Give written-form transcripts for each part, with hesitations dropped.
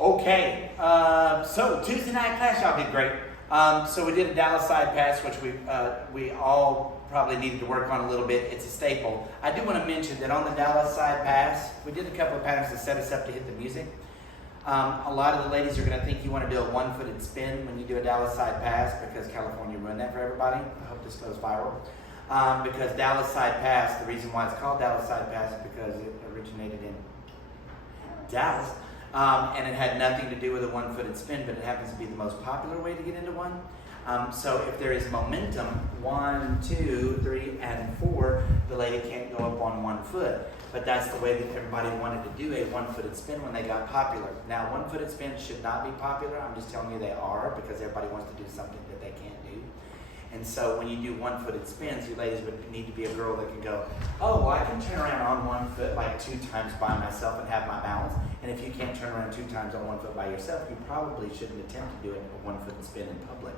Okay, so Tuesday night class, y'all did great. So we did a Dallas side pass, which we all probably needed to work on a little bit. It's a staple. I do want to mention that on the Dallas side pass, we did a couple of patterns to set us up to hit the music. A lot of the ladies are going to think you want to do a one-footed spin when you do a Dallas side pass because California ruined that for everybody. I hope this goes viral. Because Dallas side pass, the reason why it's called Dallas side pass is because it originated in Dallas. And it had nothing to do with a one-footed spin, but it happens to be the most popular way to get into one. So if there is momentum, 1, 2, 3, and 4, the lady can't go up on 1 foot. But that's the way that everybody wanted to do a one-footed spin when they got popular. Now, one-footed spins should not be popular. I'm just telling you they are because everybody wants to do something that they can't do. And so when you do one-footed spins, you ladies would need to be a girl that can go, oh, well, I can turn around on 1 foot like 2 times by myself and have my balance. And if you can't turn around 2 times on 1 foot by yourself, you probably shouldn't attempt to do a one-footed spin in public.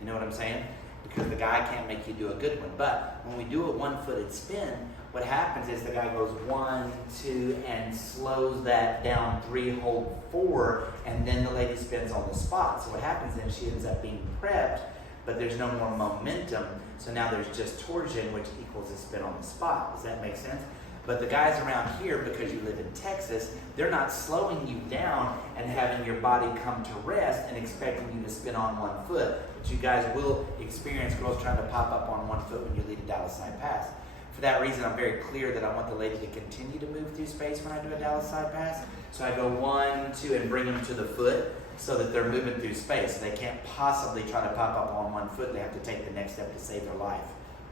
You know what I'm saying? Because the guy can't make you do a good one. But when we do a one-footed spin, what happens is the guy goes 1, 2, and slows that down 3, hold 4, and then the lady spins on the spot. So what happens then, she ends up being prepped, but there's no more momentum. So now there's just torsion, which equals a spin on the spot. Does that make sense? But the guys around here, because you live in Texas, they're not slowing you down and having your body come to rest and expecting you to spin on 1 foot. But you guys will experience girls trying to pop up on 1 foot when you lead a Dallas side pass. For that reason, I'm very clear that I want the lady to continue to move through space when I do a Dallas side pass. So I go 1, 2, and bring them to the foot so that they're moving through space. They can't possibly try to pop up on 1 foot. They have to take the next step to save their life.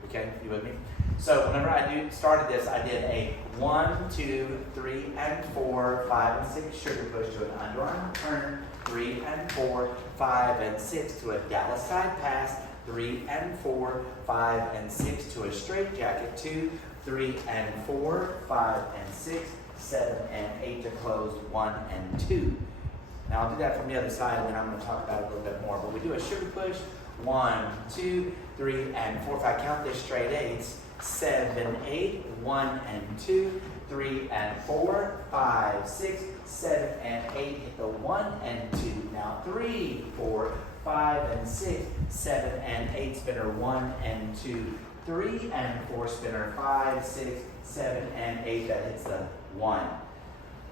Okay, you with me? So whenever I started this, I did a 1, 2, 3, and 4, 5, and 6 sugar push to an underarm turn, 3 and 4, 5, and 6 to a Dallas side pass, 3 and 4, 5, and 6 to a straight jacket, 2, 3, and 4, 5, and 6, 7, and 8 to close 1 and 2. Now I'll do that from the other side, and then I'm going to talk about it a little bit more. But we do a sugar push, 1, 2, 3, and 4. If I count this straight 8s, 7, 8, 1 and 2, 3 and 4, 5, 6, 7, and 8. Hit the 1 and 2. Now 3, 4, 5, and 6, 7, and 8. Spinner 1 and 2, 3 and 4. Spinner 5, 6, 7, and 8. That hits the 1.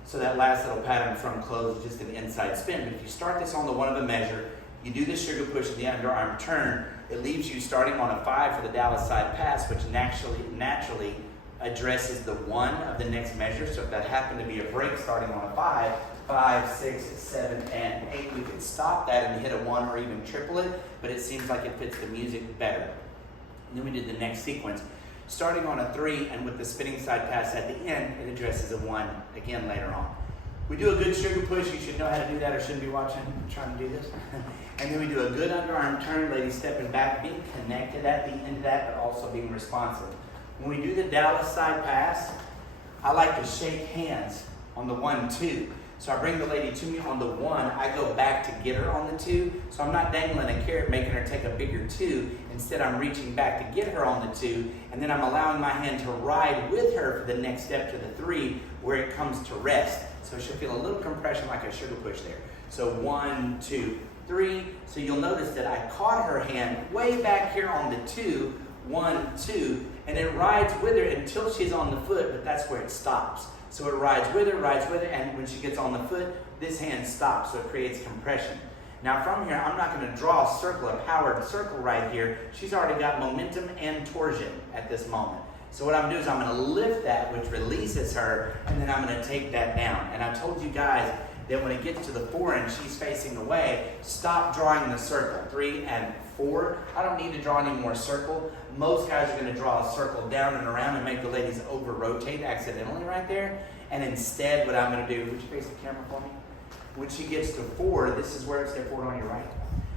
So that last little pattern from close is just an inside spin. But if you start this on the 1 of a measure, you do the sugar push in the underarm turn, it leaves you starting on a 5 for the Dallas side pass, which naturally addresses the 1 of the next measure. So if that happened to be a break starting on a 5, 5, 6, 7, and 8, we could stop that and hit a 1 or even triple it, but it seems like it fits the music better. And then we did the next sequence. Starting on a 3 and with the spinning side pass at the end, it addresses a 1 again later on. We do a good sugar push. You should know how to do that or shouldn't be trying to do this. And then we do a good underarm turn, ladies stepping back, being connected at the end of that, but also being responsive. When we do the Dallas side pass, I like to shake hands on the 1, 2. So I bring the lady to me on the 1. I go back to get her on the 2. So I'm not dangling a carrot, making her take a bigger 2. Instead, I'm reaching back to get her on the 2. And then I'm allowing my hand to ride with her for the next step to the 3, where it comes to rest. So she'll feel a little compression like a sugar push there. So 1, 2, 3. So you'll notice that I caught her hand way back here on the 2, 1, 2, and it rides with her until she's on the foot, but that's where it stops. So it rides with her, and when she gets on the foot, this hand stops, so it creates compression. Now from here, I'm not going to draw a circle, a powered circle right here. She's already got momentum and torsion at this moment. So what I'm going to do is I'm going to lift that, which releases her, and then I'm going to take that down. And I told you guys that when it gets to the 4 and she's facing away, stop drawing the circle. 3 and 4. I don't need to draw any more circle. Most guys are going to draw a circle down and around and make the ladies over-rotate accidentally right there. And instead, what I'm going to do, would you face the camera for me? When she gets to 4, this is where it's step forward on your right.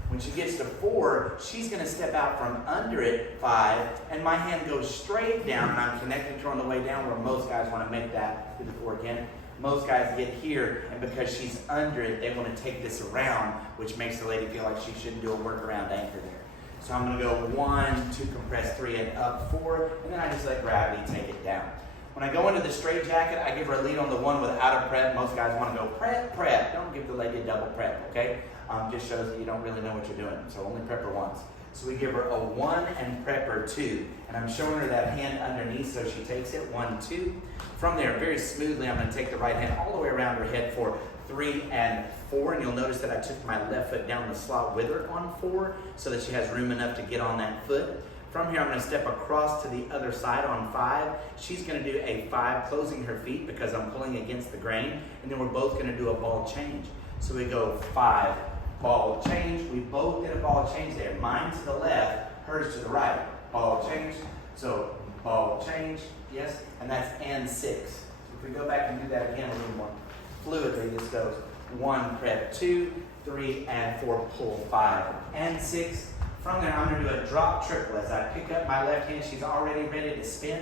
When she gets to 4, she's going to step out from under it, 5, and my hand goes straight down, and I'm connected to her on the way down, where most guys want to make that to the 4 again. Most guys get here, and because she's under it, they want to take this around, which makes the lady feel like she shouldn't do a workaround anchor there. So I'm going to go 1, 2, compress 3, and up 4, and then I just let gravity take it down. When I go into the straight jacket, I give her a lead on the one without a prep. Most guys want to go prep, prep. Don't give the lady a double prep, okay? Just shows that you don't really know what you're doing. So only prep her once. So we give her a 1 and prep her 2. And I'm showing her that hand underneath, so she takes it, 1, 2. From there, very smoothly, I'm going to take the right hand all the way around her head for 3 and 4. And you'll notice that I took my left foot down the slot with her on 4 so that she has room enough to get on that foot. From here, I'm going to step across to the other side on 5. She's going to do a 5, closing her feet because I'm pulling against the grain. And then we're both going to do a ball change. So we go 5, ball change. We both did a ball change there. Mine to the left, hers to the right. Ball change. So ball change, yes. And that's and 6. So if we go back and do that again a little more fluidly, this goes 1, prep 2, 3 and 4, pull 5 and 6. From there, I'm going to do a drop triple. As I pick up my left hand, she's already ready to spin.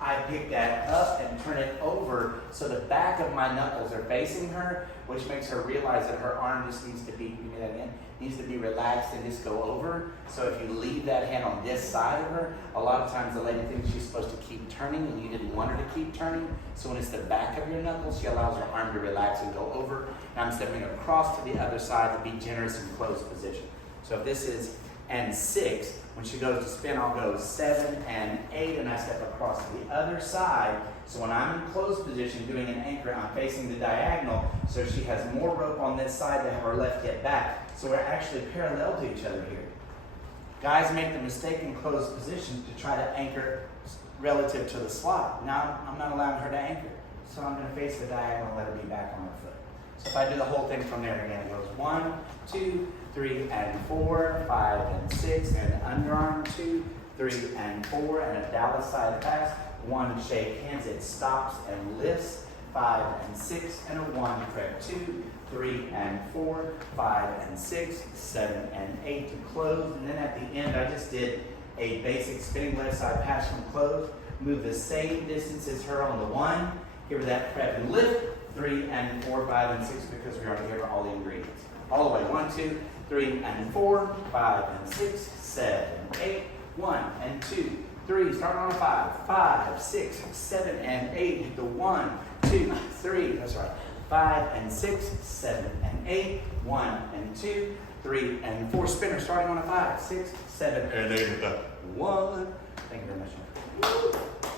I pick that up and turn it over so the back of my knuckles are facing her, which makes her realize that her arm just needs to be, give me that again, needs to be relaxed and just go over. So if you leave that hand on this side of her, a lot of times the lady thinks she's supposed to keep turning and you didn't want her to keep turning. So when it's the back of your knuckles, she allows her arm to relax and go over. And I'm stepping across to the other side to be generous in closed position. So if this is and 6, when she goes to spin, I'll go 7 and 8, and I step across to the other side. So when I'm in closed position doing an anchor, I'm facing the diagonal, so she has more rope on this side to have her left hip back. So we're actually parallel to each other here. Guys make the mistake in closed position to try to anchor relative to the slot. Now I'm not allowing her to anchor. So I'm going to face the diagonal and let her be back on her foot. So if I do the whole thing from there again, it goes 1, 2, 3 and 4, 5 and 6, and underarm 2, 3 and 4, and a Dallas side pass. 1, shake hands, it stops and lifts. 5 and 6, and a 1, prep 2, 3 and 4, 5 and 6, 7 and 8 to close. And then at the end, I just did a basic spinning left side pass from close. Move the same distance as her on the 1. Give her that prep and lift. 3 and 4, 5 and 6, because we already gave her all the ingredients. All the way, 1, 2, 3 and 4, 5 and 6, 7, 8, 1 and 2, 3, starting on a 5, 5, 6, 7 and 8, hit the 1, 2, 3, that's right, 5 and 6, 7 and 8, 1 and 2, 3 and 4, spinner starting on a 5, 6, 7 and 8, hit the 1. Thank you very much.